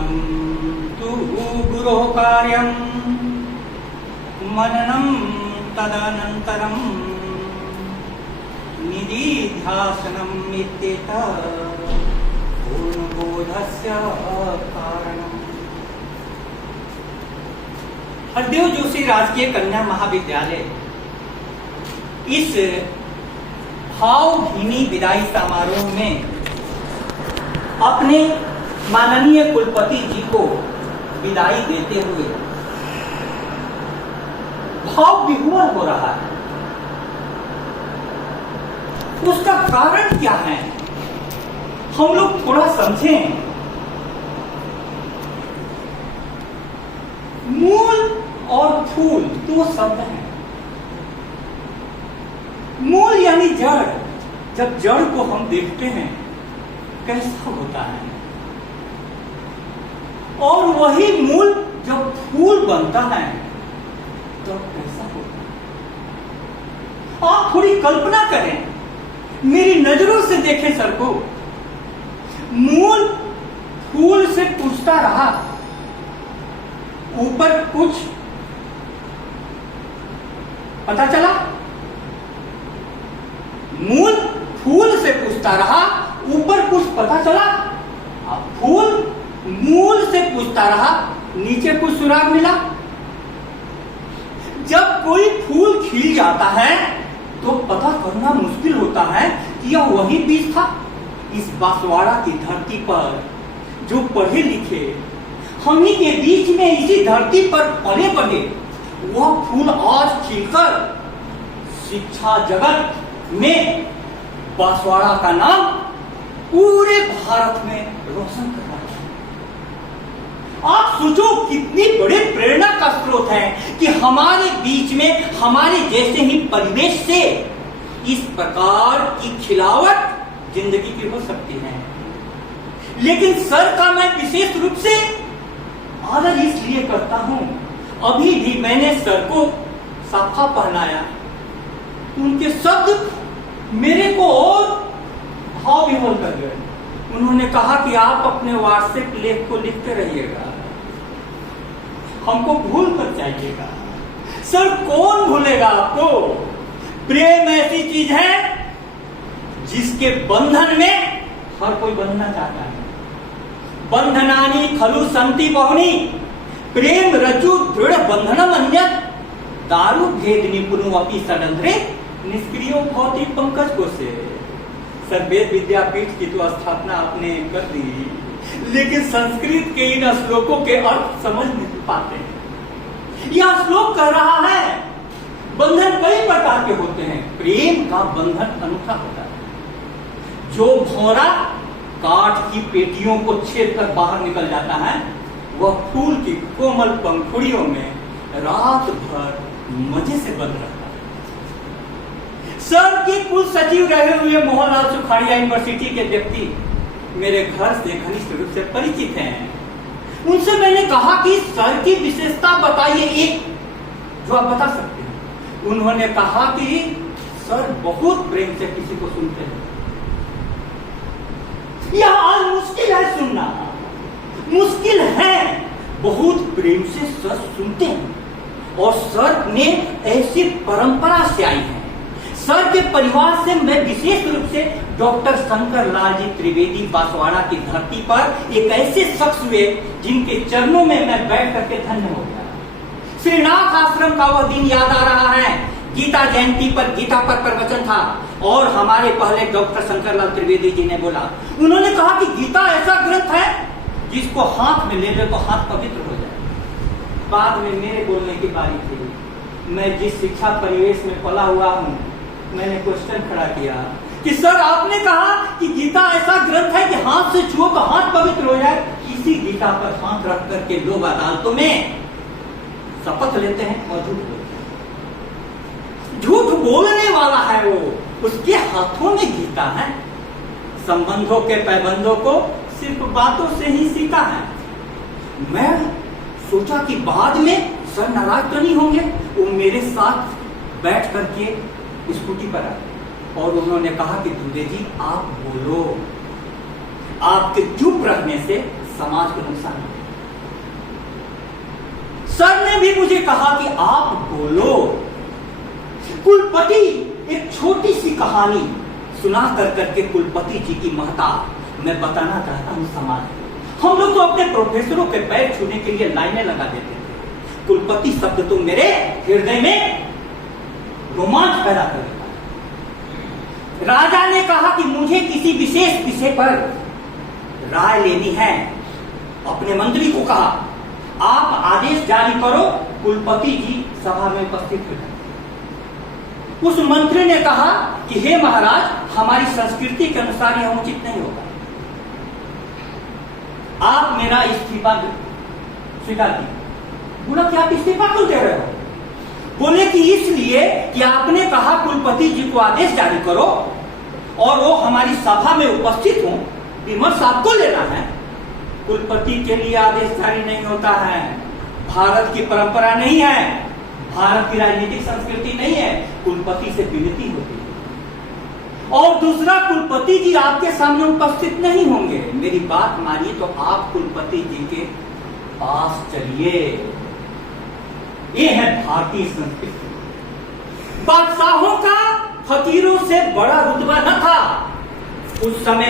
श्रवणं तु गुरोः कार्यं मननं तदनन्तरं निधिध्यासनम् इत्येतत् पूर्णबोधस्य कारणम्। हरदेव जोशी राजकीय कन्या महाविद्यालय इस भावभीनी विदाई समारोह में अपने माननीय कुलपति जी को विदाई देते हुए भाव विह्वल हो रहा है। उसका कारण क्या है, हम लोग थोड़ा समझें। मूल और फूल दो शब्द हैं। मूल यानी जड़। जब जड़ को हम देखते हैं कैसा होता है, और वही मूल जब फूल बनता है तो कैसा होता है। आप थोड़ी कल्पना करें, मेरी नजरों से देखें सर को। मूल फूल से पूछता रहा, ऊपर कुछ पता चला। मूल फूल से पूछता रहा, ऊपर कुछ पता चला। अब फूल मूल से पूछता रहा, नीचे कुछ सुराग मिला। जब कोई फूल खिल जाता है तो पता करना मुश्किल होता है कि यह वही बीज था। इस बांसवाड़ा की धरती पर जो पढ़े लिखे हमनी के बीच में इसी धरती पर पले बढ़े, वह फूल आज खिलकर शिक्षा जगत में बांसवाड़ा का नाम पूरे भारत में रोशन कर रहा है। आप सोचो कितनी बड़े प्रेरणा का स्रोत है कि हमारे बीच में हमारे जैसे ही परिवेश से इस प्रकार की खिलावट जिंदगी की हो सकती है। लेकिन सर का मैं विशेष रूप से आदर इसलिए करता हूं, अभी भी मैंने सर को साफा पहनाया, उनके शब्द मेरे को और भाव विह्वल कर गए। उन्होंने कहा कि आप अपने वार्षिक लेख को लिखते रहिएगा, हमको भूल कर जाइएगा। सर कौन भूलेगा आपको। प्रेम ऐसी चीज है जिसके बंधन में हर कोई बंधना चाहता है। बंधनानि खलु सन्ति बहुनि प्रेम रज्जु दृढ़ बंधनम अन्यत् दारु भेद निपुणो अपि सडंद्रे निष्क्रियो भवति पंकज कोशे। सर वेद विद्यापीठ की तो स्थापना आपने कर दी, लेकिन संस्कृत के इन श्लोकों के अर्थ समझ नहीं पाते। यह श्लोक कह रहा है बंधन कई प्रकार के होते हैं, प्रेम का बंधन अनूठा होता है। जो भौरा काठ की पेटियों को छेद कर बाहर निकल जाता है, वह फूल की कोमल पंखुड़ियों में रात भर मजे से बंद रहता है। सर के कुल सचिव रहे हुए मोहनलाल सुखाड़िया यूनिवर्सिटी के व्यक्ति मेरे घर से घनिष्ठ रूप से परिचित हैं। उनसे मैंने कहा कि सर की विशेषता बताइए एक जो आप बता सकते हैं। उन्होंने कहा कि सर बहुत प्रेम से किसी को सुनते हैं। यह आज मुश्किल है सुनना, मुश्किल है। बहुत प्रेम से सर सुनते हैं, और सर ने ऐसी परंपरा से आई है। सर के परिवार से मैं विशेष रूप से डॉक्टर शंकर लाल जी त्रिवेदी बांसवाड़ा की धरती पर एक ऐसे शख्स हुए जिनके चरणों में मैं बैठ करके धन्य हो गया। श्रीनाथ आश्रम का वह दिन याद आ रहा है। गीता जयंती पर गीता पर प्रवचन था, और हमारे पहले डॉक्टर शंकर लाल त्रिवेदी जी ने बोला, उन्होंने कहा कि गीता ऐसा ग्रंथ है जिसको हाथ में ले ले तो हाथ पवित्र हो जाए। बाद में मेरे बोलने की बारी थी। मैं जिस शिक्षा परिवेश में पला हुआ हूँ, मैंने क्वेश्चन खड़ा किया कि सर आपने कहा कि गीता ऐसा ग्रंथ है कि हाथ से छुओ तो हाथ पवित्र हो जाए। इसी गीता पर हाथ रख करके लोग अदालतों में शपथ लेते हैं और झूठ बोलते हैं। झूठ बोलने वाला है वो, उसके हाथों में गीता है। संबंधों के पैबंदों को सिर्फ बातों से ही सीखा है। मैं सोचा कि बाद में सर नाराज तो नहीं होंगे। वो मेरे साथ बैठ करके स्कूटी पर आए और उन्होंने कहा कि दुबे जी आप बोलो, आपके चुप रहने से समाज को नुकसान है। सर ने भी मुझे कहा कि आप बोलो। कुलपति एक छोटी सी कहानी सुना करके कुलपति जी की महत्ता मैं बताना चाहता हूं समाज को। हम लोग तो अपने प्रोफेसरों के पैर छूने के लिए लाइनें लगा देते थे। कुलपति शब्द तो मेरे हृदय में रोमांच पैदा कर देता है। राजा ने कहा कि मुझे किसी विशेष विषय पर राय लेनी है। अपने मंत्री को कहा, आप आदेश जारी करो। कुलपति जी सभा में उपस्थित हुए। उस मंत्री ने कहा कि हे महाराज, हमारी संस्कृति के अनुसार यह उचित नहीं होगा, आप मेरा इस्तीफा स्वीकार कीजिए। बोला कि आप इस्तीफा क्यों दे रहे हो? बोले कि इसलिए कि आपने कहा कुलपति जी को आदेश जारी करो और वो हमारी सभा में उपस्थित हो, विमर्श आपको लेना है। कुलपति के लिए आदेश जारी नहीं होता है, भारत की परंपरा नहीं है, भारत की राजनीतिक संस्कृति नहीं है। कुलपति से विनती होती है। और दूसरा, कुलपति जी आपके सामने उपस्थित नहीं होंगे। मेरी बात मानिए तो आप कुलपति जी के पास चलिए। ये है भारतीय संस्कृति। बादशाहों का फकीरों से बड़ा रुतबा न था उस समय।